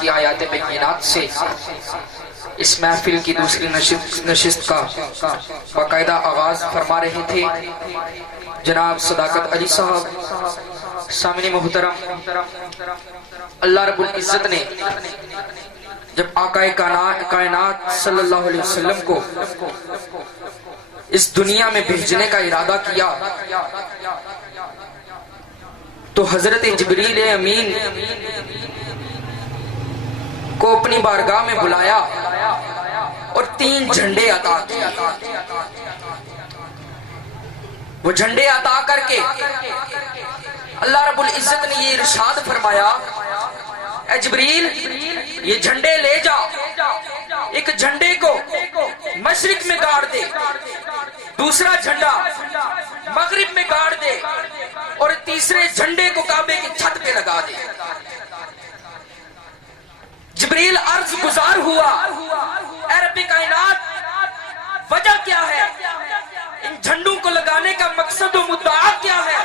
کی آیات بینات سے اس محفل کی دوسری نشست کا باقاعدہ آغاز فرما رہے تھے جناب صداقت علی صاحب۔ سامنے محترم، اللہ رب العزت نے جب آقا کائنات صلی اللہ علیہ وسلم کو اس دنیا میں بھیجنے کا ارادہ کیا تو حضرت جبریل امین کو اپنی بارگاہ میں بلایا اور 3 جھنڈے عطا کیے۔ وہ جھنڈے عطا کر کے اللہ رب العزت نے یہ ارشاد فرمایا، اے جبریل یہ جھنڈے لے جا، ایک جھنڈے کو مشرق میں گاڑ دے، دوسرا جھنڈا مغرب میں گاڑ دے اور تیسرے جھنڈے کو کعبے کی چھت پہ لگا دے۔ جبریل عرض گزار ہوا، اے رب کائنات وجہ کیا ہے، ان جھنڈوں کو لگانے کا مقصد و مدعا کیا ہے؟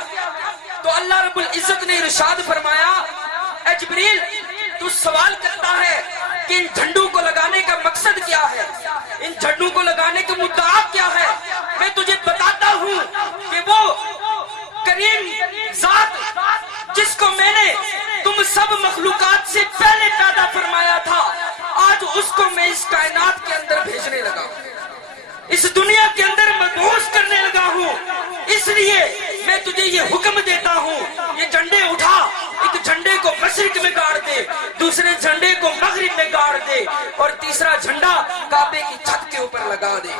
تو اللہ رب العزت نے ارشاد فرمایا، اے جبریل تو سوال کرتا ہے کہ ان جھنڈوں کو لگانے کا مقصد کیا ہے، ان جھنڈوں کو لگانے کا مدعا کیا ہے؟ میں تجھے بتاتا ہوں کہ وہ کریم ذات جس کو میں نے تم سب مخلوقات سے پہلے پیدا فرمایا تھا، آج اس کو میں اس کائنات کے اندر بھیجنے لگا ہوں، اس دنیا کے اندر مبعوث کرنے لگا ہوں۔ اس لیے میں تجھے یہ حکم دیتا ہوں، یہ جھنڈے اٹھا، ایک جھنڈے کو مشرق میں گاڑ دے، دوسرے جھنڈے کو مغرب میں گاڑ دے اور تیسرا جھنڈا کعبے کی چھت کے اوپر لگا دے۔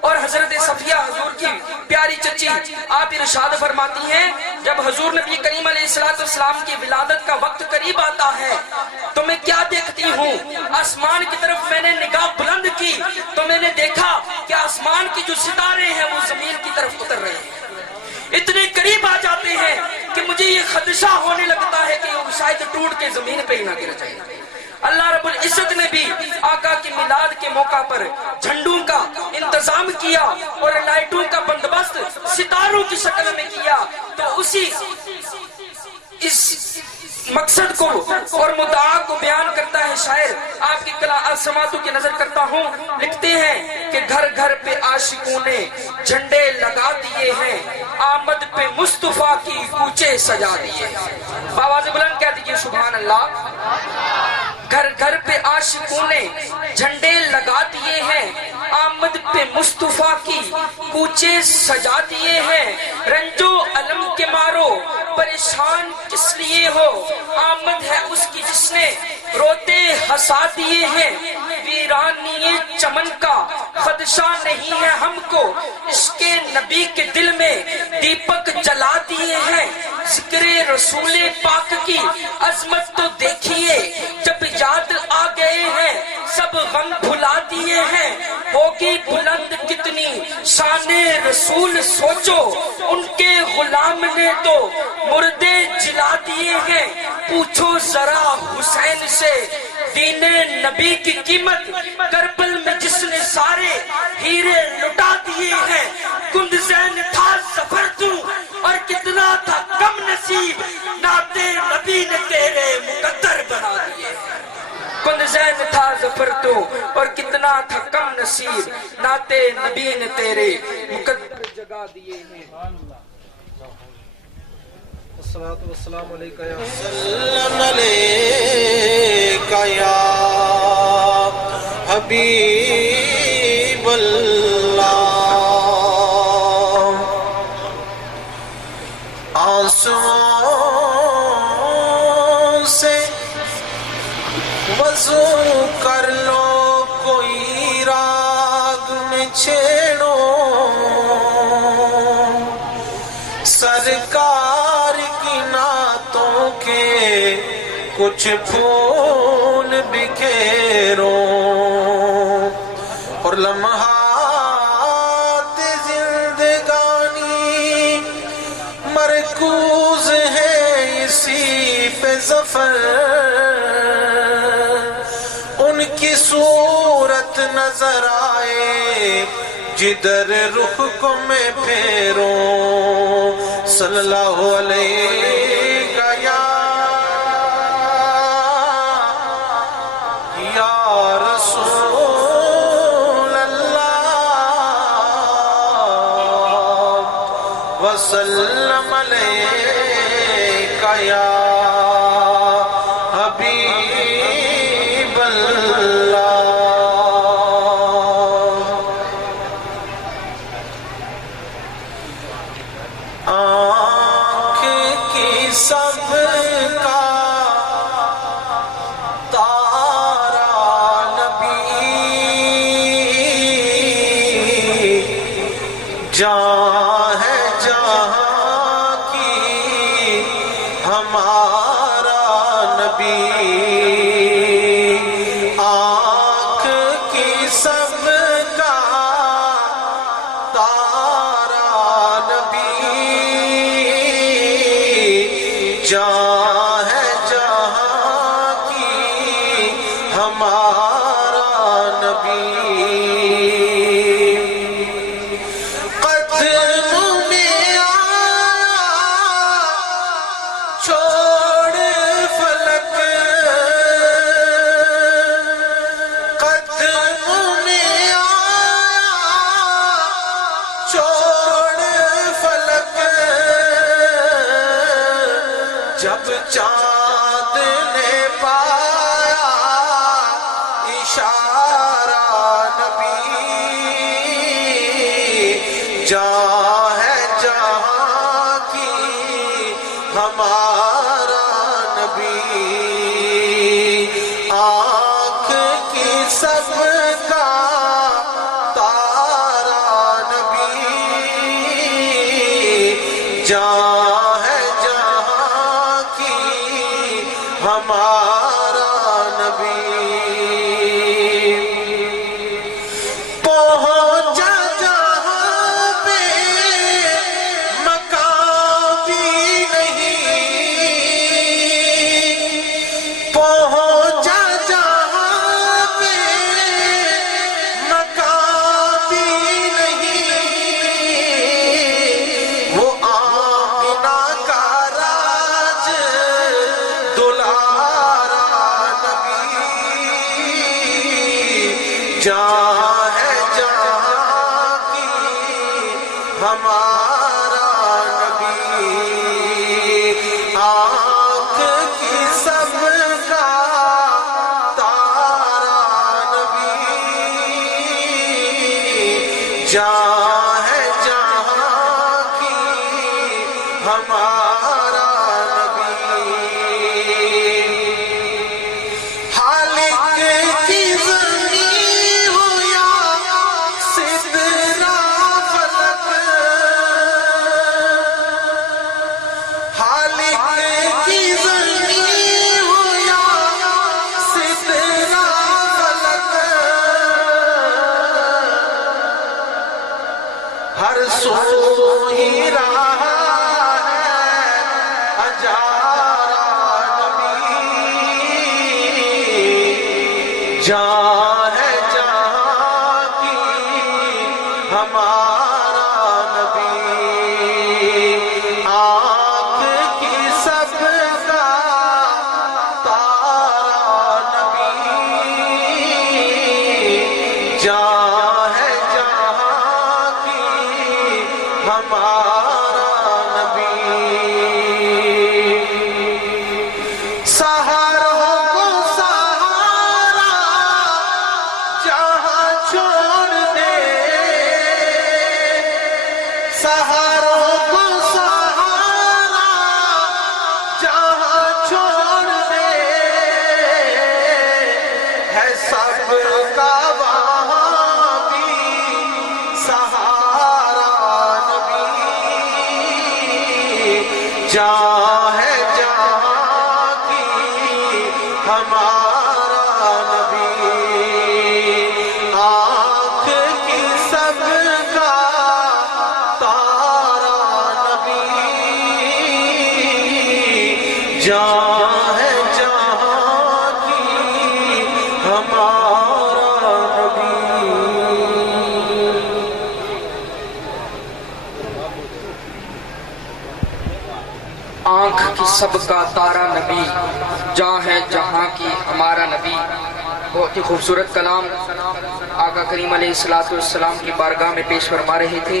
اور حضرت صفیہ حضور کی پیاری چچی آپ ارشاد فرماتی ہیں، جب حضور نبی کریم علیہ السلام کی ولادت کا وقت قریب آتا ہے تو میں کیا دیکھتی ہوں، آسمان کی طرف میں نے نگاہ بلند کی تو میں نے دیکھا کہ آسمان کی جو ستارے ہیں وہ زمین کی طرف اتر رہے ہیں، اتنے قریب آ جاتے ہیں کہ مجھے یہ خدشہ ہونے لگتا ہے کہ وہ شاید ٹوٹ کے زمین پہ ہی نہ گر جائے۔ اللہ رب العزت نے بھی آقا کی میلاد کے موقع پر جھنڈوں کا انتظام کیا اور لائٹوں کا بندوبست ستاروں کی شکل میں کیا، تو اسی اس مقصد کو اور مدعا کو بیان کرتا ہے شاعر۔ آپ کی سماعتوں کی نظر کرتا ہوں، لکھتے ہیں کہ گھر گھر پہ عاشقوں نے جھنڈے لگا دیے ہیں، آمد پہ مصطفیٰ کی کوچے سجا دیے ہیں۔ آواز بلند کہہ دیجئے سبحان اللہ۔ گھر گھر پہ عاشقوں نے جھنڈے لگا دیے ہیں، آمد پہ مصطفیٰ کی کوچے سجا دیے ہیں، رنجو علم کے مارو پریشان کس لیے ہو، آمد ہے اس کی جس نے روتے ہسا دیے ہیں، ویرانی چمن کا خدشہ نہیں ہے ہم کو، عشق نبی کے دل میں دیپک جلا دیے ہیں، ذکر رسول پاک کی عظمت تو دیکھیے، جب یاد آ گئے ہیں سب غم بھلا دیے ہیں، ہوگی بلند کتنی شان رسول سوچو، ان کے غلام نے تو مردے جلا دیے ہیں، پوچھو ذرا حسین سے دین نبی کی قیمت، کربل میں جس نے سارے ہیرے لٹا دیے ہیں، کندزین تھا ظفر تو اور کتنا تھا کم نصیب، ناتے نبی نے تیرے مقدر بنا دیے ہیں۔ کندزین تھا ظفر تو اور کتنا تھا کم نصیب، ناتے نبی نے تیرے مقدر جگا دیے ہیں۔ الصلاة والسلام علیکہ یا سلام علیکہ یا حبیب اللہ، آنسوں سے وضو کر لو، کوئی راگ میں چھیڑو، سرکار کی نعتوں کے کچھ پھول بکھیرو، اور لمحات زندگانی مرکوز ہے اسی پہ ظفر، ان کی صورت نظر آئے جدھر رخ کو میں پھیروں، صلی اللہ علیہ یا وسلم علیکہ یا حبیب اللہ۔ آنکھ کی سب کا تارا نبی، جہاں ہے جہاں کی ہمارا نبی۔ آنکھ کی سب کا تارا نبی، جہاں ہے جہاں کی ہمارا نبی۔ جب چاند نے پایا اشارہ نبی، جہاں ہے جہاں کی ہمارا نبی۔ آنکھ کی سب کا تارا نبی، جہاں ہے ہمارا نبی۔ پہنچا جہاں پہ مقام بھی نہیں، پہنچا جہاں پہ مقام بھی نہیں، وہ آمینہ کا راج دلارا نبی، جہاں ہے جہاں کی ہمارا نبی۔ آنکھ کی سب کا تارا نبی، جہاں ہے جہاں کی ہمارا نبی۔ خالق کی زمین ہو یا سدرا فلک، خالق کی زمین ہو یا سدرا فلک، ہر سو ہی رہا ہے اجارا نبی، جہاں ہے جہاں کی ہمارا نبی۔ آنکھ کی سب کا تارا نبی، جہاں ہے جہاں کی ہمارا نبی۔ سہاروں کو سہارا جہاں چھوڑ دے، سہاروں کو سہارا جہاں چھوڑ دے، ہے سب کا وہاں بھی سہارا نبی، جہاں ہے جہاں کی ہمارا نبی۔ آنکھ کی سب کا تارا نبی، جہاں ہے جہاں کی ہمارا نبی۔ آنکھ کی سب کا تارا نبی، جہاں ہے جہاں کی ہمارا نبی۔ بہت ہی خوبصورت کلام آقا کریم علیہ السلام کی بارگاہ میں پیش فرما رہے تھے۔